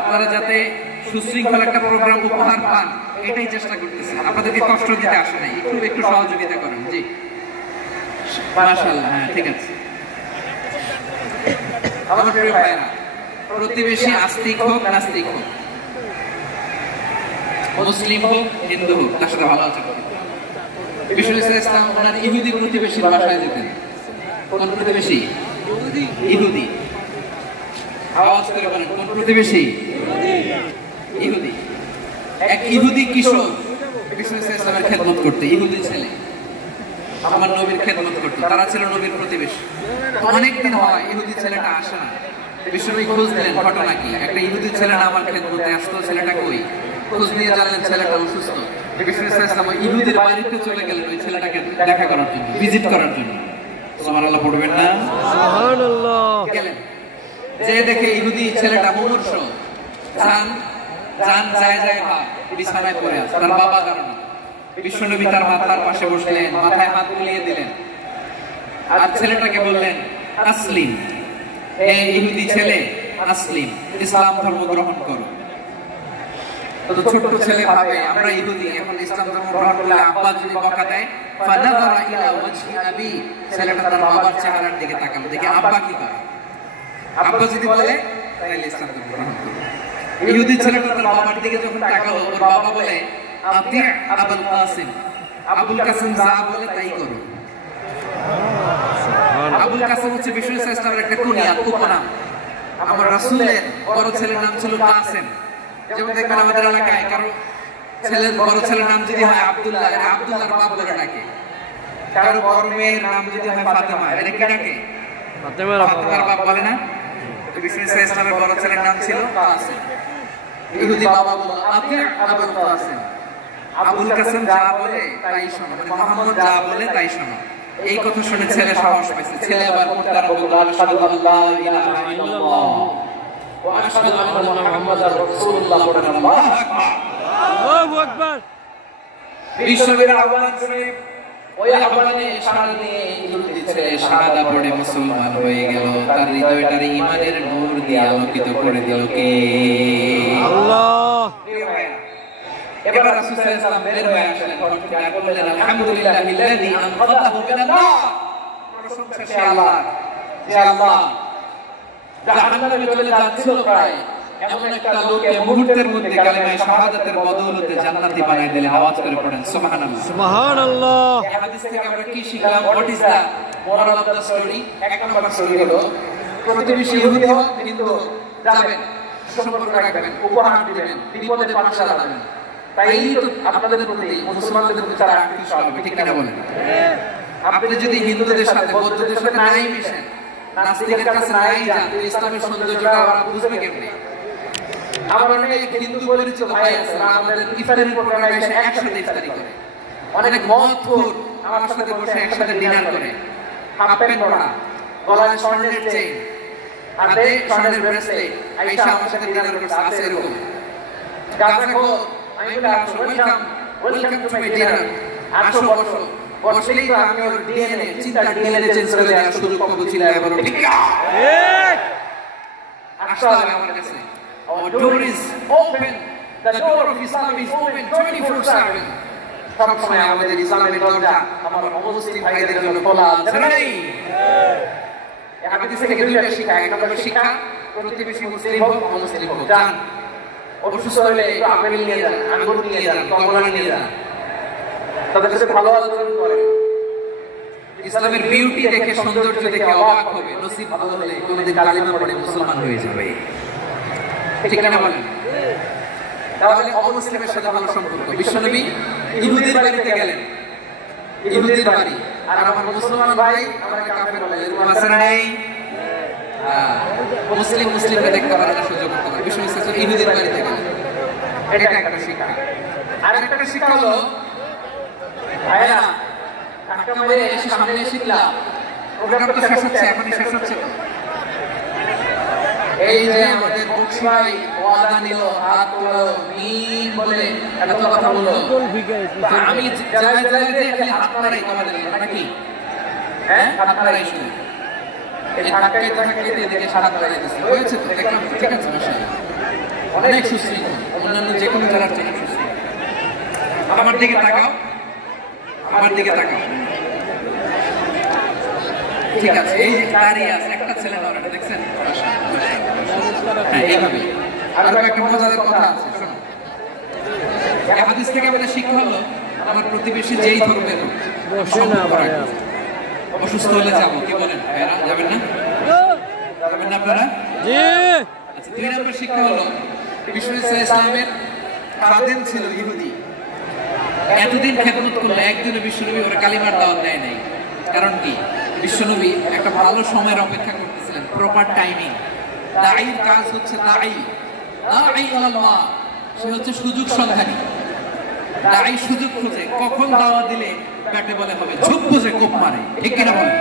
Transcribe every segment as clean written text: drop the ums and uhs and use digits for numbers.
আপনারা যাতে সুশৃঙ্খল একটা প্রোগ্রাম উপহার পান এটাই চেষ্টা করতেছেন। আপনাদেরকে কষ্ট দিতে আসে নাই, একটু সহযোগিতা করেন। জি মাশাআল্লাহ, হ্যাঁ ঠিক আছে। আমার প্রিয় ভাইরা, প্রতিবেশী আস্তিক হোক নাস্তিক হোক, মুসলিম হোক হিন্দু হোক, তার সাথে ভালো আচরণ করবেন। বিষ্ণু ইসলাম ওনার ইহুদি প্রতিবেশীর বাসায় যেতেন। কোন প্রতিবেশী? ইহুদি। আওয়াজ করে বলেন, কোন প্রতিবেশী? ইহুদি। এক ইহুদি কিশোর বিষ্ণু ইসলামের খেদমত করতে, ইহুদি ছেলে আমার নবীর খেদমত করতে, তারা ছিল নবীর প্রতিবেশী। অনেকদিন হয় ইহুদি ছেলেটা আসে না। বিষ্ণু খোঁজ দিলেন, ঘটনা কি? একটা ইহুদি ছেলে না আমার খেদমতে আসতো, ছেলেটা কই? খোঁজ নিয়ে জানলেন ছেলেটা অসুস্থ। বিষ্ণু ইসলাম ইহুদির বাড়িতে চলে গেলেন ওই ছেলেটাকে দেখা করার জন্য, ভিজিট করার জন্য। সুবহানাল্লাহ পড়বেন না? সুবহানাল্লাহ। গেলেন, যে দেখে ইহুদি ছেলেটা মুমূর্ষ, যায় বিছানায় পড়ে আছে, তার বাবা কারণ। বিশ্বনবী তার মাথার পাশে বসলেন, মাথায় হাত বুলিয়ে দিলেন, আর ছেলেটাকে বললেন আসলিম, হে ইহুদি ছেলে আসলিম, ইসলাম ধর্ম গ্রহণ করো। তো ছোট্ট ছেলে ভাবে আমরা ইহুদি, এখন ইসলাম ধর্ম গ্রহণ করলে আব্বা যদি বকা দেয়, ফানাযারা ইলা ওয়াজহি আবি, ছেলেটা তার বাবার চেহারার দিকে তাকালো, দেখে আব্বা কি করে। আব্বা যদি বলে তাহলে ইসলাম ধর্ম গ্রহণ করো। ইহুদি ছেলেটা তার বাবার দিকে যখন তাকালো, ওর বাবা বলে আতি আবুল কাসিম, আবুল কাসিম যা বলে তাই করো। আবুল কাসিম হচ্ছে বিষ্ণু ইসলামের একটা কুনিয়া, উপনাম। আমার রাসূলের বড় ছেলের নাম ছিল কাসিম। যেমন দেখবেন আমাদের এলাকায় কারো ছেলের বড় ছেলের নাম যদি হয় আব্দুল্লাহ, এটা আব্দুল্লাহর বাপ বলে ডাকে। কারো বড় মেয়ের নাম যদি হয় ফাতেমা, এটা কি ডাকে? ফাতেমার বাপ বলে না? বিষ্ণু ইসলামের বড় ছেলের নাম ছিল কাসিম। ইহুদি বাবা বলল আতি আবুল কাসিম, আবুল কাসিম যা বলে তাই শোনো, মানে মুহাম্মদ যা বলে তাই শোনো। এই কথা শুনে ছেলে সাহস পাইছে। ছেলে আবার পড়তে আরম্ভ করলো, আশহাদু আল্লা ইলাহা ইল্লাল্লাহ ওয়া আশহাদু আন্না মুহাম্মাদার রাসূলুল্লাহ। আল্লাহু আকবার, আল্লাহু আকবার। বিশ্বনবীর আহ্বান শুনে ওই আহ্বানে সাড়া দিয়ে ইহুদি ছেলে শাহাদা পড়ে মুসলমান হয়ে গেল। তার হৃদয়টারে ঈমানের নূর দিয়ে আলোকিত করে দিল কে? আল্লাহ। এবার রাসূল সাল্লাল্লাহু আলাইহি ওয়াসাল্লাম বের হয়ে আসলেন, আর বললেন আলহামদুলিল্লাহিল্লাযী আনকাযাহু মিনান নার। প্রশংসা সে আল্লাহ, যে আল্লাহ জাহান্নামে চলে যাচ্ছিল প্রায় এমন একটা লোককে মুহূর্তের মধ্যে কালিমায়ে শাহাদাতের বদৌলতে জান্নাতি বানিয়ে দিলেন। আওয়াজ করে পড়েন সুবহানাল্লাহ, সুবহানাল্লাহ। এই হাদিস থেকে আমরা কি শিখলাম? What is the moral of the story? এক নম্বর স্টোরি হলো প্রতিবেশী ইহুদি হোক হিন্দু হোক, যাবেন, সম্পর্ক রাখবেন, উপহার দিবেন, বিপদে পাশে দাঁড়াবেন। তাইলেই তো আপনাদের প্রতি মুসলমানদের প্রতি তারা আকৃষ্ট হবে, ঠিক কিনা বলেন? আপনি যদি হিন্দুদের সাথে বৌদ্ধদের সাথে নাই মিশেন, নাস্তিকের কাছে নাই যান, ইসলামের সৌন্দর্যটা ওরা বুঝবে কেমনে? আমার অনেক হিন্দু পরিচিত ভাই আছে, আমাদের ইফতারের প্রোগ্রামে এসে একসাথে ইফতারি করে। অনেক মদখোর আমার সাথে বসে একসাথে ডিনার করে, হাফ প্যান্ট পরা, গলায় স্বর্ণের চেইন, হাতে স্বর্ণের ব্রেসলেট, আইসা আমার সাথে ডিনার করছে। আছে এরকম গাছাখো, আমি বলে আসো, ওয়েলকাম টু মাই ডিনার, আসো বসো। বসলেই তো আমি ওর ডিএনএ চেঞ্জ করে দেওয়ার সুযোগ পাবো। ছিল এবার ঠিক আসতে হবে আমার কাছে। Our door is open. The door of Islam is open 24/7. সব সময় আমাদের ইসলামের দরজা আমার মুসলিম ভাইদের জন্য খোলা আছে নাই? এই হাদিস থেকে দুইটা শিক্ষা। এক নম্বর শিক্ষা, প্রতিবেশী মুসলিম হোক অমুসলিম হোক, যান, অসুস্থ হলে একটু আপেল নিয়ে যান, আঙ্গুর নিয়ে যান, কমলা নিয়ে যান, তাদের সাথে ভালো আচরণ করেন। ইসলামের বিউটি দেখে, সৌন্দর্য দেখে অবাক হবে। নসিব ভালো হলে কোনদিন কালিমা পড়ে মুসলমান হয়ে যাবে, ঠিক না বলেন? তাহলে অমুসলিমের সাথে ভালো সম্পর্ক। বিশ্বনবী ইহুদির বাড়িতে গেলেন, ইহুদির বাড়ি, আর আমার মুসলমান ভাই আমাকে কাফের বলে, এরকম আছে না নেই? মুসলিম মুসলিমকে দেখতে পারে না, সহ্য করতে পারে। বিশ্বনবী সাল্লাল্লাহু আলাইহি ওয়াসাল্লাম ইহুদির বাড়িতে গেলেন, এটা একটা শিক্ষা। আর একটা শিক্ষা হলো ভাইরা, ধাক্কা মেরে এসে সামনে শিখলাম, প্রোগ্রাম তো শেষ হচ্ছে, এখনই শেষ হচ্ছে। এই যে আমাদের বক্সিবাই ওয়াদা নিল, হাত তোলো, মিম বলে এত কথা বললো, আমি জায়গায় জায়গায় খালি হাত মারাই তোমাদের নাকি? হ্যাঁ, হাত মারাই শুধু। এই ধাক্কায় ধাক্কায় এদিকে হাত মারাই দিতেছে, হয়েছে তো দেখলাম, ঠিক আছে মাশাআল্লাহ। অনেক সুশৃঙ্খল, অন্যান্য যে কোনো জেলার চেয়ে সুশৃঙ্খল। আমার দিকে তাকাও, আমার দিকে তাকাও। ঠিক আছে, এই যে দাঁড়িয়ে আছে একটা ছেলে নড়ে না, দেখছেন? হ্যাঁ, এইভাবে। আর একটা মজাদার কথা আছে, শোনো। এই হাদিস থেকে আমাদের শিক্ষা হলো, আমার প্রতিবেশী যেই ধর্মের হোক, অসুস্থ হলে যাবো, কি বলেন ভাইরা? যাবেন না? যাবেন না আপনারা? আচ্ছা, 2 নম্বর শিক্ষা হলো, বিষ্ণু ইসলামের খাদেম ছিল ইহুদি। এতদিন খেদমত করলো, একদিনে বিশ্বনবী ওরা কালিমার দাওয়াত দেয় নাই। কারণ কি? বিশ্বনবী একটা ভালো সময়ের অপেক্ষা করতেছিলেন, প্রপার টাইমিং। দাঈর কাজ হচ্ছে দাঈ আল্লাহ, সে হচ্ছে সুযোগ সন্ধানী। দাঈ সুযোগ খুঁজে, কখন দাওয়াত দিলে ব্যাটে বলে হবে, ঝোপ বুঝে কোপ মারে, ঠিক কিনা বলেন?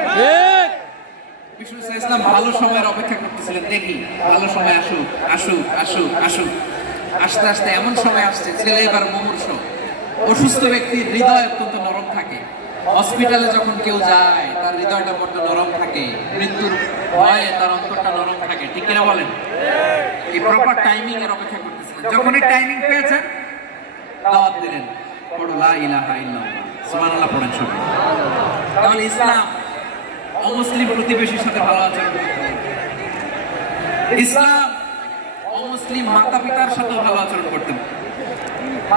বিষ্ণু ইসলাম ভালো সময়ের অপেক্ষা করতেছিলেন, দেখি ভালো সময় আসুক আসুক আসুক আসুক। আস্তে আস্তে এমন সময় আসছে, ছেলে এবার মুমূর্ষ, অসুস্থ ব্যক্তির হৃদয় অত্যন্ত নরম থাকে। হসপিটালে যখন কেউ যায়, তার হৃদয়টা বড্ড নরম থাকে, মৃত্যুর ভয়ে তার অন্তরটা নরম থাকে, ঠিক কিনা বলেন? এই প্রপার টাইমিং এর অপেক্ষা করতেছিলেন। যখন এই টাইমিং পেয়েছেন, দাওয়াত দিলেন, পড়ো লা ইলাহা ইল্লাল্লাহ, সুবহানাল্লাহ পড়েন সবাই। তাহলে ইসলাম অমুসলিম প্রতিবেশীর সাথে ভালো আচরণ করতে হবে। ইসলাম অমুসলিম মাতা পিতার সাথে ভালো আচরণ করতে হবে।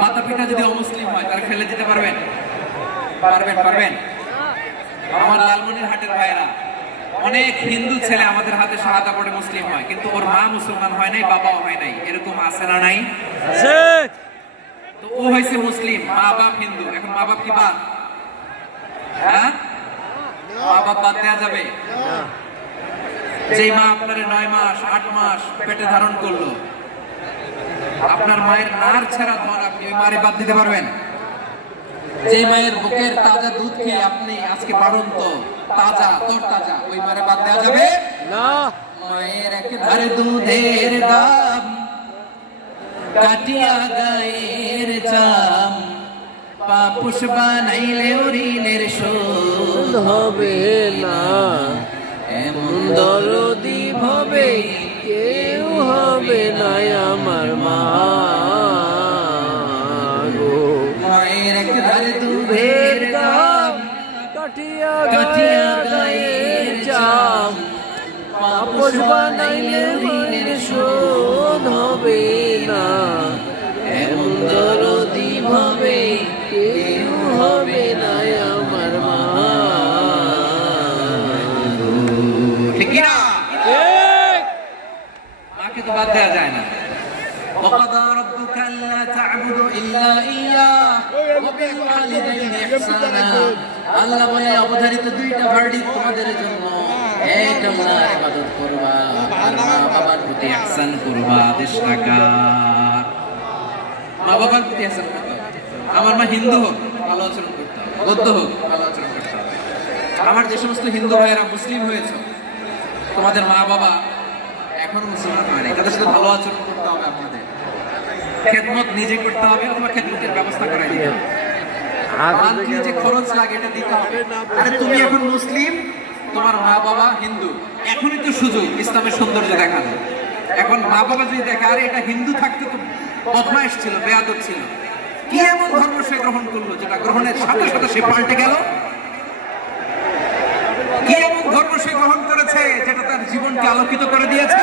মাতা পিতা যদি অমুসলিম হয়, তারা ফেলে দিতে পারবেন? পারবেন, পারবেন? আমার লালমনিরহাটের ভাইরা, অনেক হিন্দু ছেলে আমাদের হাতে শাহাদা পড়ে মুসলিম হয়, কিন্তু ওর মা মুসলমান হয় নাই, বাবাও হয় নাই। এরকম আছে না নাই? আছে। তো ও হয়েছে মুসলিম, মা বাপ হিন্দু, এখন মা বাপ কি বাদ? হ্যাঁ, মা বাপ বাদ দেওয়া যাবে? যে মা আপনার 9 মাস 8 মাস পেটে ধারণ করলো, আপনার মায়ের নার ছেঁড়া ধর, আপনি ওই মারে বাদ দিতে পারবেন? যে মায়ের বুকের তাজা দুধ খেয়ে আপনি আজকে বাড়ন্ত তাজা তোর তাজা, ওই মারে বাদ দেওয়া যাবে না। মায়ের একেবারে দুধের দাম কাটিয়া গায়ের চাম, পাপুষ বানাইলে ঋণের শোধ হবে না। এমন দরদি হবে কেউ হবে না আমার মা গো। মায়ের একেবারে দুধের দাম কাটিয়া গায়ের চাম, পাপুষ বানাইলে ঋণের শোধ হবে না। এমন দরদি হবে কেউ হবে না আমার মা। ঠিক না? মাকে তো বাদ দেওয়া যায় না। وقضى ربك ألا تعبدوا إلا إياه وبالوالدين إحسانا। আল্লাহ বলে, অবধারিত 2টা ভার্ডিক্ট তোমাদের জন্য, এক আল্লাহর ইবাদত করবা আর মা বাবার প্রতি ইহসান করবা। আদেশ রাখা, মা বাবার প্রতি ইহসান করতে হবে। আমার মা হিন্দু হোক, ভালো আচরণ করতে হবে, বৌদ্ধ হোক, ভালো আচরণ করতে হবে। আমার যে সমস্ত হিন্দু ভাইয়েরা মুসলিম হয়েছে, তোমাদের মা বাবা এখন মুসলমান হয় নাই, তাদের সাথে ভালো আচরণ করতে হবে। আপনাদের খেদমত নিজে করতে হবে, অথবা খেদমতের ব্যবস্থা করাই দিতে হবে। মান্থলি যে খরচ লাগে এটা দিতে হবে। আরে তুমি এখন মুসলিম, তোমার মা বাবা হিন্দু, এখনই তো সুযোগ ইসলামের সৌন্দর্য দেখানো। এখন মা বাবা যদি দেখে, আরে এটা হিন্দু থাকতে তো বদমাইশ ছিল, বেয়াদব ছিল, কি এমন ধর্ম সে গ্রহণ করলো যেটা গ্রহণের সাথে সাথে সে পাল্টে গেল? কি এমন ধর্ম সে গ্রহণ করেছে যেটা তার জীবনকে আলোকিত করে দিয়েছে?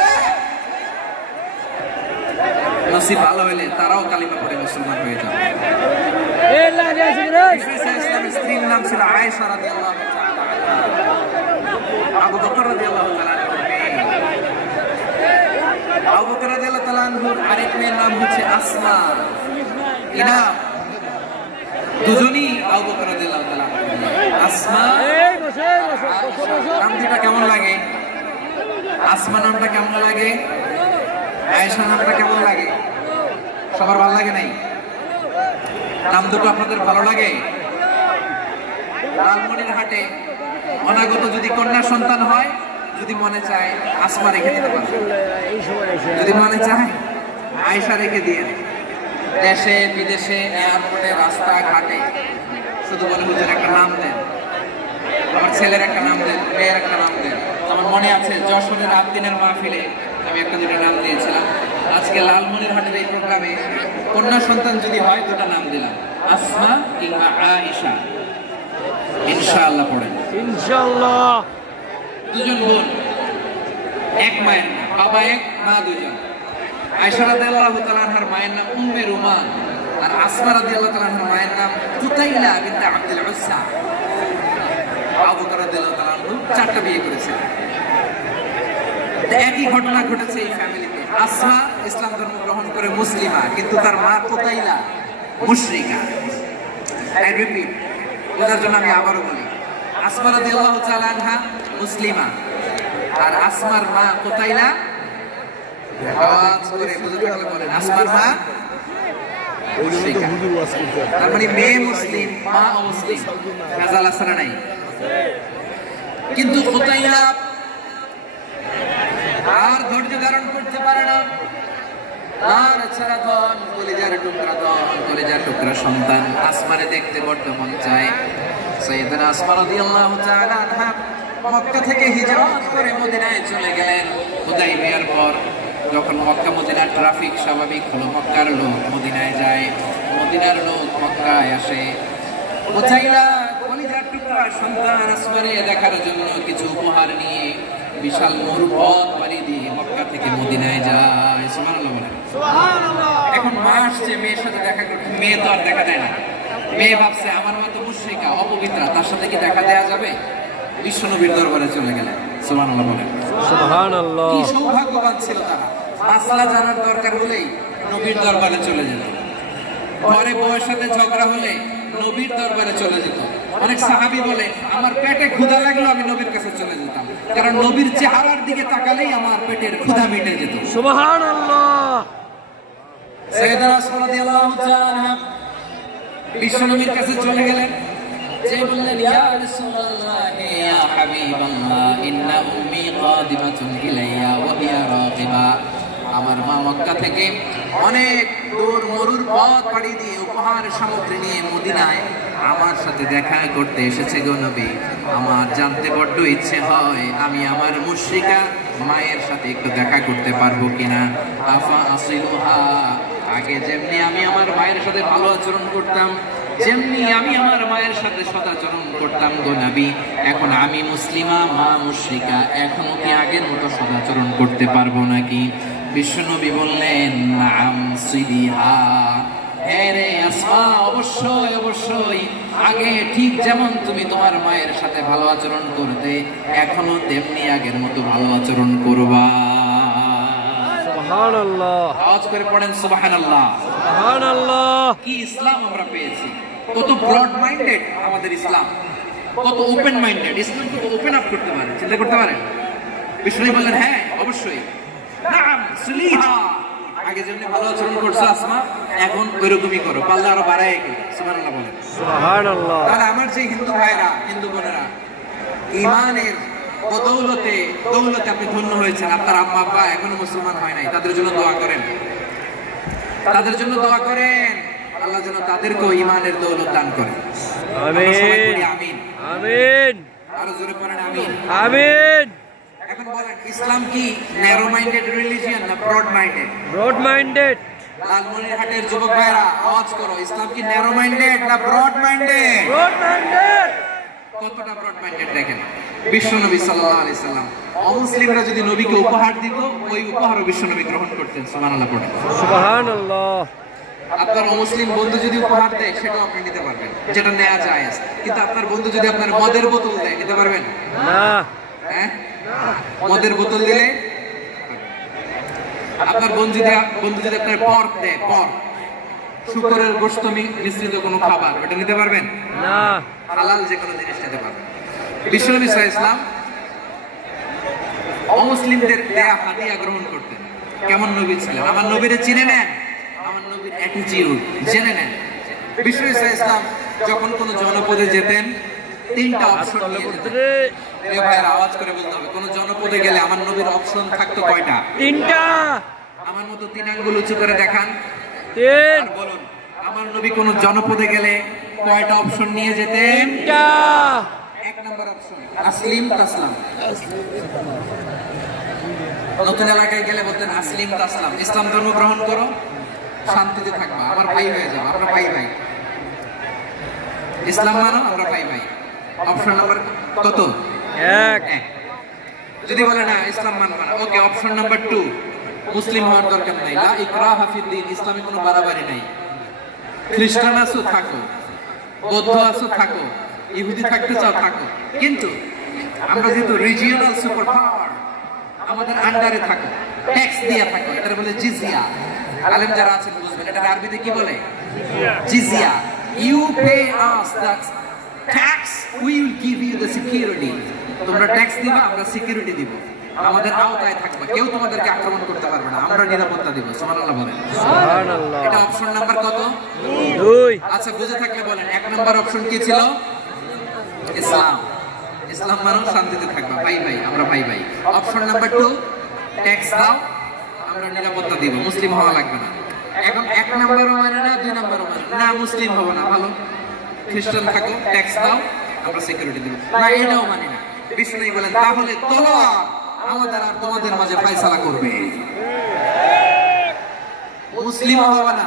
নসিব ভালো হলে তারাও কালিমা পড়ে মুসলমান হয়ে যাবে। ইসলামের স্ত্রীর নাম ছিল আয়েশা রাদিয়াল্লাহু তাআলা আনহা। আবু বকর রাদিয়াল্লাহু তাআলা আনহু, আবু বকর রাদিয়াল্লাহু তাআলা আনহুর আরেক মেয়ের নাম হচ্ছে আসমা। কি নাম? দুজনই আবু বকর রাদিয়াল্লাহু তাআলা আনহু। আসমা, নাম দুটা কেমন লাগে? আসমা নামটা কেমন লাগে? আয়েশা নামটা কেমন লাগে? সবার ভালো লাগে নাই? নাম দুটো আপনাদের ভালো লাগে? লালমনিরহাটে অনাগত যদি কন্যা সন্তান হয়, যদি মনে চায় আসমা রেখে দিতে পারবে, যদি মনে চায় আয়েশা রেখে দিয়ে। দেশে বিদেশে এয়ারপোর্টে রাস্তা ঘাটে শুধু বলে, হুজুর একটা নাম দেন, আমার ছেলের একটা নাম দেন, মেয়ের একটা নাম দেন। আমার মনে আছে যশোরের আবদিনের মাহফিলে আমি একটা 2টা নাম দিয়েছিলাম। আজকে লালমনিরহাটের এই প্রোগ্রামে কন্যা সন্তান যদি হয় দুটা নাম দিলাম, আসমা কিংবা আয়েশা। ইনশাআল্লাহ পড়েন। ইনশাআল্লাহ। দুজন বোন, এক মায়ের, বাবা এক, মা দুজন। আয়েশা রাদিয়াল্লাহু তাআলা আনহার মায়ের নাম উম্মে রুমান, আর আসমা রাদিয়াল্লাহু তাআলা আনহার মায়ের নাম কুতাইলা বিনতে আব্দুল উজ্জা। আবু বকর রাদিয়াল্লাহু তাআলা আনহু 4টা বিয়ে করেছিলেন। একই ঘটনা ঘটেছে এই ফ্যামিলিতে। আসমা ইসলাম ধর্ম গ্রহণ করে মুসলিমা, কিন্তু তার মা কুতাইলা মুশরিকা। আই রিপিট, বোঝার জন্য আমি আবারও বলি, আসমা রাদিয়াল্লাহু তাআলা আনহা মুসলিমা, আর আসমার মা কুতাইলা, আওয়াজ করে বুঝতে পারলে বলেন, আসমার মা মুশরিকা। তার মানে মেয়ে মুসলিম, মা অমুসলিম। ভেজাল আছে না নাই? কিন্তু কুতাইলা আর ধৈর্য ধারণ করতে পারে না। আর ছাড়া ধন, কলিজার টুকরা ধন, কলিজার টুকরা সন্তান আসমানে দেখতে বড্ড মন চায়। সাইয়েদানা আসমা রাদিয়াল্লাহু তাআলা আনহা মক্কা থেকে হিজরত করে মদিনায় চলে গেলেন। হুদাইবিয়ার পর যখন মক্কা মদিনার ট্রাফিক স্বাভাবিক হলো, মক্কার লোক মদিনায় যায়, মদিনার লোক মক্কায় আসে। কুতাইলা কলিজার টুকরা সন্তান আসমানে দেখার জন্য কিছু উপহার নিয়ে বিশাল নূর পথ পাড়ি দিয়ে মক্কা থেকে মদিনায় যায়। সুবহানাল্লাহ বলেন। সুবহানাল্লাহ। এখন মা আসছে মেয়ের সাথে দেখা করতে, মেয়ে তো আর দেখা দেয় না। মেয়ে ভাবছে আমার মা তো মুশরিকা, অপবিত্রা, তার সাথে কি দেখা দেয়া যাবে? বিশ্ব নবীর দরবারে চলে গেলেন। সুবহানাল্লাহ বলেন। সুবহানাল্লাহ। কি সৌভাগ্যবান ছিল তারা। মাসলা জানার দরকার হলেই নবীর দরবারে চলে যেত। ঘরে বউয়ের সাথে ঝগড়া হলে নবীর দরবারে চলে যেত। অনেক সাহাবী বলে আমার পেটে ক্ষুধা লাগলো আমি নবীর কাছে চলে যেতাম, কারণ নবীর চেহারার দিকে তাকালেই আমার পেটের ক্ষুধা মিটে যেত। সুবহানাল্লাহ। সাইয়েদানা আসমা রাদিয়াল্লাহু তাআলা বিশ্ব নবীর কাছে চলে গেলেন, যে বললেন ইয়া রাসূলুল্লাহ ইয়া হাবিবাল্লাহ ইন্না উম্মি কাদিমাতুন ইলাইয়া ওয়া হিয়া রাগিবা। আমার মা মক্কা থেকে অনেক দূর মরুর পথ পাড়ি দিয়ে উপহার সামগ্রী নিয়ে মদিনায় আমার সাথে দেখা করতে এসেছে গো নবী। আমার জানতে বড্ড ইচ্ছে হয় আমি আমার মুশরিকা মায়ের সাথে একটু দেখা করতে পারবো কিনা। আফা আসিলুহা, আগে যেমনি আমি আমার মায়ের সাথে ভালো আচরণ করতাম, যেমনি আমি আমার মায়ের সাথে সদাচরণ করতাম গো নবী, এখন আমি মুসলিমা, মা মুশরিকা, এখনো কি আগের মতো সদাচরণ করতে পারবো নাকি? বিশ্বনবী বললেন নাম সিলিহা, হ্যাঁ রে আসমা, অবশ্যই অবশ্যই, আগে ঠিক যেমন তুমি তোমার মায়ের সাথে ভালো আচরণ করতে, এখনো তেমনি আগের মতো ভালো আচরণ করবা। সুবহানাল্লাহ। আওয়াজ করে পড়েন সুবহানাল্লাহ। সুবহানাল্লাহ। কি ইসলাম আমরা পেয়েছি! কত ব্রড মাইন্ডেড আমাদের ইসলাম, কত ওপেন মাইন্ডেড। ইসলাম তো ওপেন আপ করতে পারে, চিন্তা করতে পারে। বিশ্বনবী বললেন হ্যাঁ অবশ্যই, নাম সুলিহা, আগে যেমনি ভালো আচরণ করছো আসমা, এখন ওইরকমই করো, পাল্লা আরো বাড়ায় কি। সুবহানাল্লাহ বলেন। সুবহানাল্লাহ। তাহলে আমার যে হিন্দু ভাইরা, হিন্দু বোনেরা, ঈমানের বদৌলতে দৌলতে আপনি ধন্য হয়েছেন, আপনার আম্মা আব্বা এখনো মুসলমান হয় নাই, তাদের জন্য দোয়া করেন, তাদের জন্য দোয়া করেন, আল্লাহ যেন তাদেরকেও ঈমানের দৌলত দান করেন। আমিন আমিন আমিন। আরো জোরে পড়েন আমিন আমিন। এখন বলেন ইসলাম কি ন্যারো মাইন্ডেড রিলিজিয়ন না ব্রড মাইন্ডেড? Broad minded. লালমনিরহাটের যুবক ভাইরা আওয়াজ করো, ইসলাম কি ন্যারো মাইন্ডেড না ব্রড মাইন্ডেড? Broad minded. কতটা ব্রড মাইন্ডেড দেখেন। বিশ্বনবী সাল্লাল্লাহু আলাইহি সাল্লাম অমুসলিমরা যদি নবীকে উপহার দিত, ওই উপহারও বিশ্বনবী গ্রহণ করতেন। সুবহানাল্লাহ পড়েন। সুবহানাল্লাহ। আপনার অমুসলিম বন্ধু যদি উপহার দেয় সেটাও আপনি নিতে পারবেন, যেটা নেওয়া যায়। কিন্তু আপনার বন্ধু যদি আপনার মদের বোতল দেয়, নিতে পারবেন না? হ্যাঁ, মদের বোতল দিলে আপনার বন্ধু যদি আপনার পর্ক দেয়, পর্ক, শুকরের গোশত মিশ্রিত কোনো খাবার, ওটা নিতে পারবেন না? হালাল যে কোনো জিনিস নিতে পারবেন। বিশ্বনবী সাল্লাল্লাহু আলাইহি ওয়াসাল্লাম অমুসলিমদের দেয়া হাদিয়া গ্রহণ করতেন। কেমন নবী ছিলেন? আমার নবীরে চিনে নেন, আমার নবীর অ্যাটিটিউড জেনে নেন। বিশ্বনবী সাল্লাল্লাহু আলাইহি ওয়াসাল্লাম যখন কোনো জনপদে যেতেন, তিনটা অপশন নিয়ে যেতেন। এ ভাইয়ের আওয়াজ করে বলতে হবে, কোন জনপদে গেলে আমার নবীর অপশন থাকতো কয়টা? তিনটা। আমার মতো তিন আঙ্গুল উঁচু করে দেখান। তিন। বলুন আমার নবী কোন জনপদে গেলে কয়টা অপশন নিয়ে যেতেন? তিনটা। এক নাম্বার অপশন আসলিম তাসলাম, নতুন এলাকায় গেলে বলতেন আসলিম তাসলাম, ইসলাম ধর্ম গ্রহণ করো, শান্তিতে থাকবা, আমার ভাই হয়ে যাও, আমরা ভাই ভাই। ইসলাম মানো, আমরা ভাই ভাই। অপশন নাম্বার কত? এক। যদি বলে না ইসলাম মানবা না, ওকে, অপশন নাম্বার 2, মুসলিম হওয়ার দরকার নাই, লা ইকরাহা ফিদ্দিন, ইসলামে কোনো বাড়াবাড়ি নাই। খ্রিস্টান আছো থাকো, বৌদ্ধ আছো থাকো, ইহুদি থাকতে চাও থাকো, কিন্তু আমরা যেহেতু রিজিওনাল সুপার পাওয়ার, আমাদের আন্ডারে থাকো, ট্যাক্স দিয়ে থাকো, এটা বলে জিজিয়া। আলেম যারা আছেন বুঝবেন, এটা আরবিতে কি বলে? জিজিয়া। You pay us the tax, we will give you the security. তোমরা ট্যাক্স দিবা, আমরা সিকিউরিটি দিব, আমাদের আওতায় থাকবে, কেউ তোমাদেরকে আক্রমণ করতে পারবে না, আমরা নিরাপত্তা দিব। সুবহানাল্লাহ বলেন। সুবহানাল্লাহ। এটা অপশন নাম্বার কত? 2। আচ্ছা, বুঝে থাকলে বলেন, 1 নাম্বার অপশন কি ছিল? ইসলাম। ইসলাম মানো, শান্তিতে থাকবা, ভাই ভাই, আমরা ভাই ভাই। অপশন নাম্বার 2, ট্যাক্স দাও, আমরা নিরাপত্তা দিব, মুসলিম হওয়া লাগবে না। এখন 1 নাম্বারও মানে না, 2 নাম্বারও মানে না, মুসলিম হবো না, ভালো, খ্রিস্টান থাকো, ট্যাক্স দাও, আমরা সিকিউরিটি দিব না, এটাও মানি না। বিষ্ণু বলেন, তাহলে তলোয়ার আমাদের আর তোমাদের মাঝে ফয়সালা করবে। মুসলিম হবো না,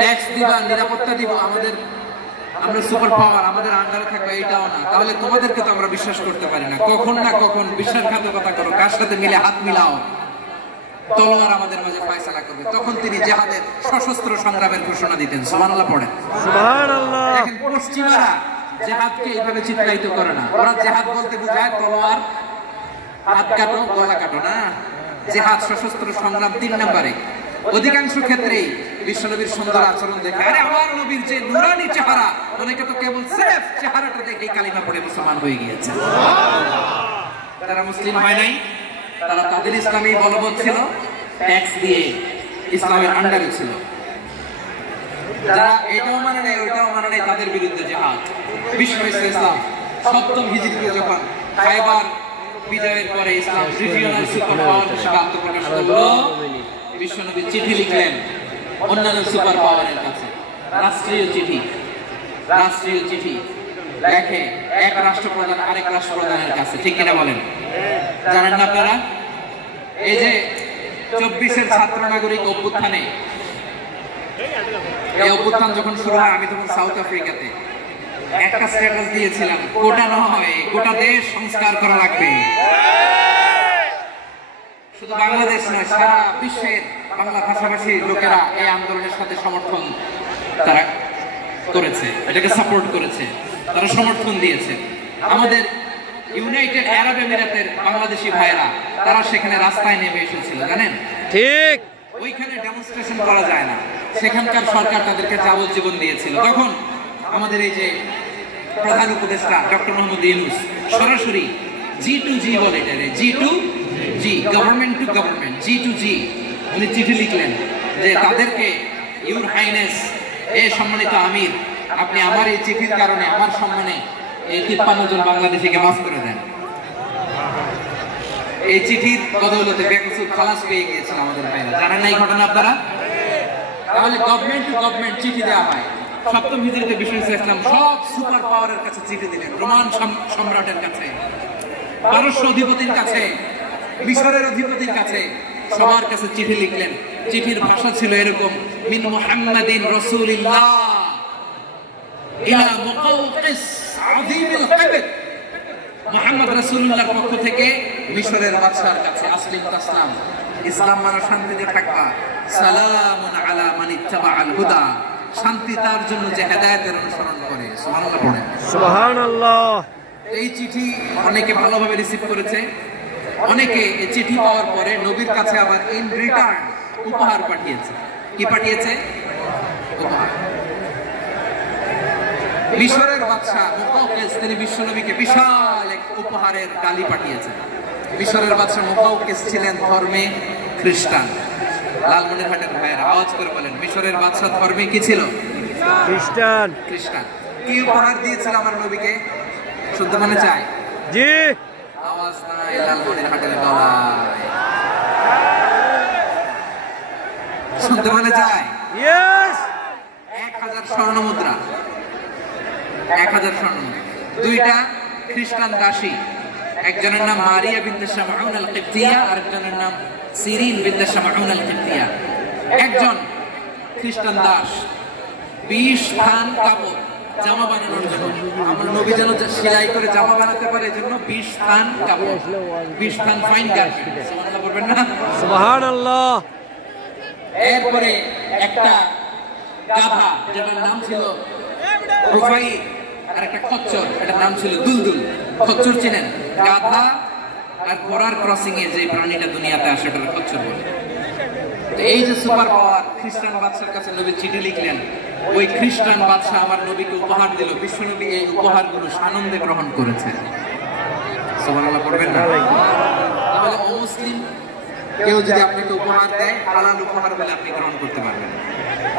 ট্যাক্স দিবা, নিরাপত্তা দিব, আমাদের, আমরা সুপার পাওয়ার, আমাদের আন্ডারে থাকবে, এটাও না। তাহলে তোমাদেরকে তো আমরা বিশ্বাস করতে পারি না, কখন না কখন বিশ্বাসঘাতকতা করো, কার সাথে মিলে হাত মিলাও, তলোয়ার আমাদের মাঝে ফয়সালা করবে। তখন তিনি জিহাদের সশস্ত্র সংগ্রামের ঘোষণা দিতেন। সুবহানাল্লাহ পড়েন। সুবহানাল্লাহ। দেখেন, পশ্চিমারা জিহাদকে এইভাবে চিত্রায়িত করে না, ওরা জিহাদ বলতে বোঝায় তলোয়ার, হাত কাটো, গলা কাটো না। জিহাদ সশস্ত্র সংগ্রাম 3 নম্বরে। অধিকাংশ ক্ষেত্রেই বিশ্বনবীর সুন্দর আচরণ দেখে, আরে আমার নবীর যে নুরানি চেহারা, অনেকে তো কেবল সির্ফ চেহারাটা দেখেই কালিমা পড়ে মুসলমান হয়ে গিয়েছে। তারা মুসলিম হয় নাই, তারা তাদের ইসলামী বলবৎ ছিল, ট্যাক্স দিয়ে ইসলামের আন্ডারে ছিল। যারা এটাও মানে নেই, ওইটাও মানে নেই, তাদের বিরুদ্ধে জিহাদ। বিশ্ব ইসলাম 7ম হিজরিতে যখন খায়বার বিজয়ের পরে ইসলাম রিজিওনাল সুপার পাওয়ার হিসেবে আত্মপ্রকাশ করলো, বিশ্বনবী চিঠি লিখলেন অন্যান্য সুপার পাওয়ারের কাছে, রাষ্ট্রীয় চিঠি লেখে এক রাষ্ট্রপ্রধান আরেক রাষ্ট্রপ্রধানের কাছে, ঠিক কিনা বলেন? জানেন না আপনারা? এই যে 24-এর ছাত্র নাগরিক অভ্যুত্থানে, এই অভ্যুত্থান যখন শুরু হয়, আমি তখন সাউথ আফ্রিকাতে, একটা স্ট্যাটাস দিয়েছিলাম, গোটা নয় গোটা দেশ সংস্কার করা লাগবে। শুধু বাংলাদেশ নয়, সারা বিশ্বের বাংলা ভাষাভাষী লোকেরা এই আন্দোলনের সাথে সমর্থন তারা করেছে, এটাকে সাপোর্ট করেছে, তারা সমর্থন দিয়েছে। আমাদের ইউনাইটেড আরব এমিরাতের বাংলাদেশি ভাইরা, তারা সেখানে রাস্তায় নেমে এসেছিল, জানেন? ঠিক। ওইখানে ডেমনস্ট্রেশন করা যায় না, সেখানকার সরকার তাদেরকে যাবজ্জীবন দিয়েছিল। তখন আমাদের এই যে প্রধান উপদেষ্টা ডক্টর মোহাম্মদ ইউনূস সরাসরি G2G বলে, এটারে G2G, government to government, G2G, উনি চিঠি লিখলেন যে তাদেরকে, ইউর হাইনেস, এ সম্মানিত আমির, আপনি আমার এই চিঠির কারণে আমার সম্মানে এই 53 জন বাংলাদেশিকে মাফ করে দেন। এই চিঠির বদৌলতে বেকসুর খালাস পেয়ে গিয়েছিল আমাদের ভাইরা, জানেন না এই ঘটনা আপনারা? তাহলে গভর্নমেন্ট টু গভর্নমেন্ট চিঠি দেওয়া হয়। 7ম হিজরিতে বিশ্ব ইসলাম সব সুপার পাওয়ারের কাছে চিঠি দিলেন, রোমান সম্রাটের কাছে, পারস্য অধিপতির কাছে, মিশরের অধিপতির কাছে, সবার কাছে চিঠি লিখলেন। চিঠির ভাষা ছিল এরকম, মিন মুহাম্মাদিন রাসূলিল্লাহ ইলা মুকাওকিস আযীমিল কিবত, মুহাম্মদ রাসূলুল্লাহর পক্ষ থেকে মিশরের বাদশার কাছে, আসলিম তাসলাম, ইসলাম মানো, শান্তিতে থাকবা, সালামুন আলা মান ইত্তাবাআল হুদা, শান্তি তার জন্য যে হেদায়েতের অনুসরণ করে। সুবহানাল্লাহ পড়েন। সুবহানাল্লাহ। এই চিঠি অনেকে ভালোভাবে রিসিভ করেছে, অনেকে এই চিঠি পাওয়ার পরে নবীর কাছে আবার ইন রিটার্ন উপহার পাঠিয়েছে। কি পাঠিয়েছে? উপহার। মিশরের বাদশা মুকাওকিস, তিনি বিশ্বনবীকে বিশাল এক উপহারের ডালি পাঠিয়েছেন। মিশরের বাদশা মুকাওকিস ছিলেন ধর্মে খ্রিস্টান। লালমনিরহাটের ভাইয়ের আওয়াজ করে বলেন, মিশরের বাদশা ধর্মে কি ছিল? খ্রিস্টান। খ্রিস্টান। কি উপহার দিয়েছিল আমার নবীকে? শুনতে মনে চায়? জি। আওয়াজ নাই লালমনিরহাটের গলায়, শুনতে মনে চায়? ইয়েস। 1000 স্বর্ণমুদ্রা, 1000 স্বর্ণমুদ্রা, 2টা খ্রিস্টান দাসী, একজনের নাম মারিয়া বিনতে শামউন আল কিবতিয়া, আরেকজনের নাম সিরিন বিনতে শামউন আল কিবতিয়া। একজন খ্রিস্টান দাস 20 থান কাপড় জামা বানানোর জন্য, আমার নবী যেন সেলাই করে জামা বানাতে পারে এজন্য 20 থান কাপড়, 20 থান ফাইন গার্মেন্ট, সুবহানাল্লাহ বলবেন না? সুবহানাল্লাহ। এরপরে একটা গাধা যেটার নাম ছিল রুফাই, আর একটা খচ্চর এটার নাম ছিল দুলদুল। খচ্চর চিনেন? গাধা আর ঘোড়ার ক্রসিং এ যে প্রাণীটা দুনিয়াতে আসে ওটার খচ্চর বলে। তো এই যে সুপার পাওয়ার, খ্রিস্টান বাদশার কাছে নবী চিঠি লিখলেন, ওই খ্রিস্টান বাদশা আমার নবীকে উপহার দিল। বিশ্বনবী এই উপহারগুলো আনন্দে গ্রহণ করেছে। সুবহানাল্লাহ পড়বেন না? তাহলে অমুসলিম কেউ যদি আপনাকে উপহার দেয়, হালাল উপহার বলে আপনি গ্রহণ করতে পারবেন।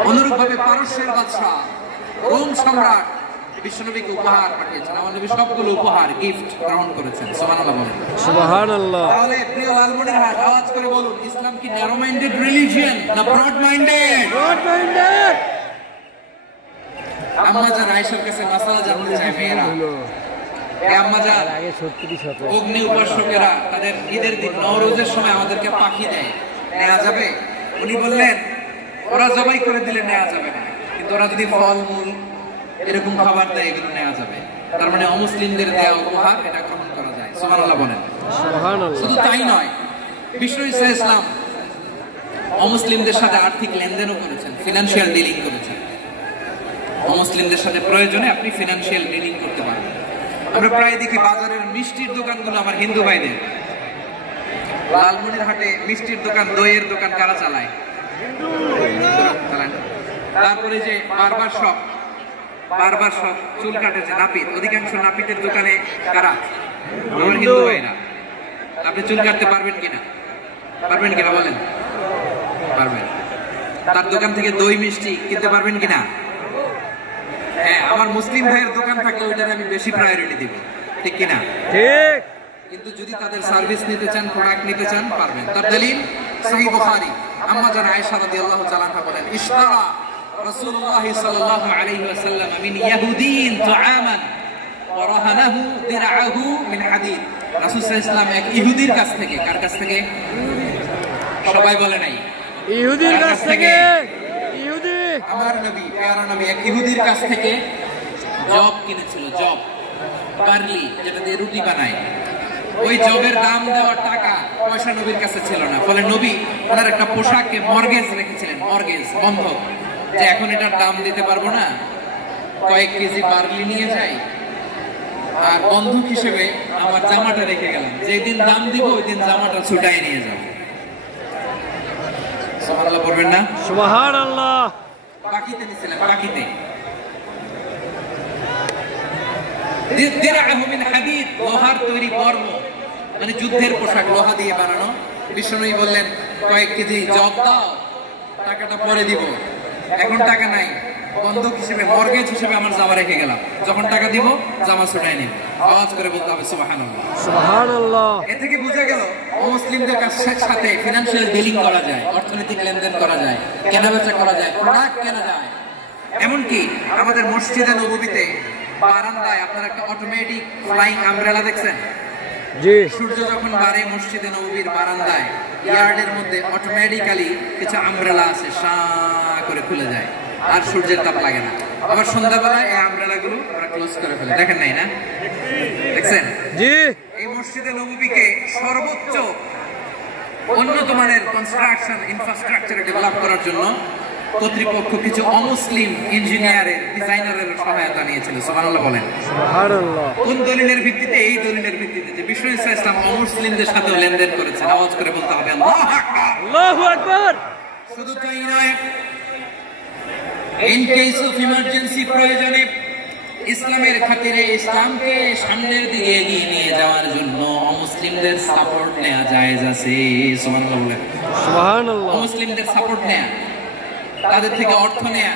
অনুরূপভাবে পারস্যের বাদশা, রোম সম্রাট বিশ্বনবীকে উপহার পাঠিয়েছেন, আমার নবী সবগুলো উপহার গিফট গ্রহণ করেছেন। সুবহানাল্লাহ বলেন। সুবহানাল্লাহ। তাহলে প্রিয় লালমনিরহাট, আওয়াজ করে বলুন, ইসলাম কি ন্যারো মাইন্ডেড রিলিজিয়ন না ব্রড মাইন্ডেড? Broad minded. আম্মা জান আয়েশার কাছে মাসালা জানতে চায় মেয়েরা, এ আম্মা জান, অগ্নি উপাসকেরা তাদের ঈদের দিন নওরোজের সময় আমাদেরকে পাখি দেয়, নেওয়া যাবে? উনি বললেন, ওরা জবাই করে দিলে নেওয়া যাবে না, কিন্তু ওরা যদি ফলমূল এরকম খাবার দেয় এগুলো নেওয়া যাবে। তার মানে অমুসলিমদের দেওয়া উপহার এটা গ্রহণ করা যায়। সুবহানাল্লাহ বলেন। সুবহানাল্লাহ। শুধু তাই নয়, বিশ্ব ইসলাম অমুসলিমদের সাথে আর্থিক লেনদেনও করেছেন, ফিনান্সিয়াল ডিলিং করেছেন। অমুসলিমদের সাথে প্রয়োজনে আপনি ফিনান্সিয়াল ডিলিং করতে পারবেন। আমরা প্রায় দেখি বাজারের মিষ্টির দোকানগুলো আমার হিন্দু ভাইদের। লালমনিরহাটে মিষ্টির দোকান, দইয়ের দোকান কারা চালায়? তারপরে যে বারবার শপ, চুল কাটে যে নাপিত, অধিকাংশ নাপিতের দোকানে কারা? আমার হিন্দু ভাইরা। আপনি চুল কাটতে পারবেন কিনা? পারবেন কিনা বলেন? পারবেন। তার দোকান থেকে দই মিষ্টি কিনতে পারবেন কিনা? হ্যাঁ, আমার মুসলিম ভাইয়ের দোকান থাকলে ওইটার আমি বেশি প্রায়োরিটি দিব, ঠিক কিনা? ঠিক। কিন্তু যদি তাদের সার্ভিস নিতে চান, প্রোডাক্ট নিতে চান, পারবেন। তার দলিল সহিহ বুখারী, আম্মা জান আয়েশা রাদিয়াল্লাহু তাআলা আনহা বলেন, ইশতারা রাসূলুল্লাহ সাল্লাল্লাহু আলাইহি ওয়াসাল্লাম মিন ইয়াহুদিয়্যিন তুআমান ওয়া রাহানাহু দিরআহু মিন হাদিদ। রাসূল সাল্লাল্লাহু আলাইহি ওয়াসাল্লাম এক ইহুদির কাছ থেকে, কার কাছ থেকে? সবাই বলে নাই। ইহুদির কাছ থেকে। ইহুদি, আমার নবী, প্যারা নবী এক ইহুদির কাছ থেকে জব কিনেছিল, জব, বার্লি, যেটা দিয়ে রুটি বানায়। ওই জবের দাম দেওয়ার টাকা পয়সা নবীর কাছে ছিল না, ফলে নবী ওনার একটা পোশাককে মর্গেজ রেখেছিলেন, মর্গেজ, বন্ধক, যে এখন এটার দাম দিতে পারবো না, কয়েক কেজি বার্লি নিয়ে যাই আর বন্ধক হিসেবে আমার জামাটা রেখে গেলাম, যেদিন দাম দিব ওই দিন জামাটা ছুটাই নিয়ে যাবো। সুবহানাল্লাহ পড়বেন না? সুবহানাল্লাহ। বাকিতে নিছিলেন, বাকিতে। দিরআহু মিন হাদিদ, লোহার তৈরি বর্ম, মানে যুদ্ধের পোশাক, লোহা দিয়ে বানানো। বিশ্বনবী বললেন, কয়েক কেজি জব দাও, টাকাটা পরে দিব, এখন টাকা নাই, বন্ধক হিসেবে, মর্গেজ হিসেবে আমার জামা রেখে গেলাম, যখন টাকা দিব জামা ছুটাই নিব। আওয়াজ করে বলতে হবে সুবহানাল্লাহ। সুবহানাল্লাহ। এ থেকে বোঝা গেল মুসলিমদের সাথে ফিনান্সিয়াল ডিলিং করা যায়, অর্থনৈতিক লেনদেন করা যায়, কেনাবেচা করা যায়, প্রোডাক্ট কেনা যায়। এমনকি আমাদের মসজিদে নববীতে বারান্দায় আপনারা একটা অটোমেটিক ফ্লাইং আমব্রেলা দেখছেন? জি। সূর্য যখন বাড়ে মসজিদে নববীর বারান্দায়, ইয়ার্ডের মধ্যে অটোমেটিক্যালি কিছু আমব্রেলা আছে, সা করে খুলে যায়, আর সূর্যের তাপ লাগে না। আবার সন্ধ্যাবেলায় এই আমব্রেলা গুলো ওরা ক্লোজ করে ফেলে, দেখেন নাই না? দেখছেন? জি। এই মসজিদে নববীকে সর্বোচ্চ উন্নত মানের কনস্ট্রাকশন ইনফ্রাস্ট্রাকচার ডেভেলপ করার জন্য কর্তৃপক্ষ কিছু অমুসলিম ইঞ্জিনিয়ারের, ডিজাইনারের সহায়তা নিয়েছিল। সুবহানাল্লাহ বলেন। সুবহানাল্লাহ। কোন দলিলের ভিত্তিতে? এই দলিলের ভিত্তিতে যে বিশ্ব ইসলাম অমুসলিমদের সাথে লেনদেন করেছেন। আওয়াজ করে বলতে হবে আল্লাহু আকবার। আল্লাহু আকবার। শুধু তাই নয়, ইন কেস অফ ইমার্জেন্সি, প্রয়োজনে ইসলামের খাতিরে, ইসলামকে সামনের দিকে এগিয়ে নিয়ে যাওয়ার জন্য অমুসলিমদের সাপোর্ট নেওয়া জায়েজ আছে। সুবহানাল্লাহ বলেন। সুবহানাল্লাহ। অমুসলিমদের সাপোর্ট নেওয়া, তাদের থেকে অর্থ নেওয়া,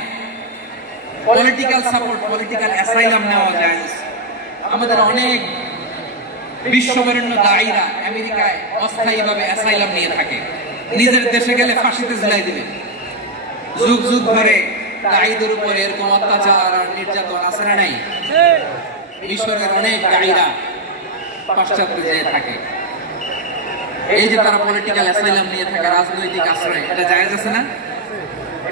পলিটিক্যাল সাপোর্ট, পলিটিক্যাল অ্যাসাইলাম নেওয়া জায়েজ। আমাদের অনেক বিশ্ববরেণ্য দায়ীরা আমেরিকায় অস্থায়ীভাবে অ্যাসাইলাম নিয়ে থাকে, নিজের দেশে গেলে ফাঁসিতে ঝুলাই দিবে। যুগ যুগ ধরে দায়ীদের উপর এরকম অত্যাচার আর নির্যাতন আছে না নাই? মিশরের অনেক দায়ীরা পাশ্চাত্যে যেয়ে থাকে। এই যে তারা পলিটিক্যাল অ্যাসাইলাম নিয়ে থাকে, রাজনৈতিক আশ্রয়, এটা জায়েজ আছে না?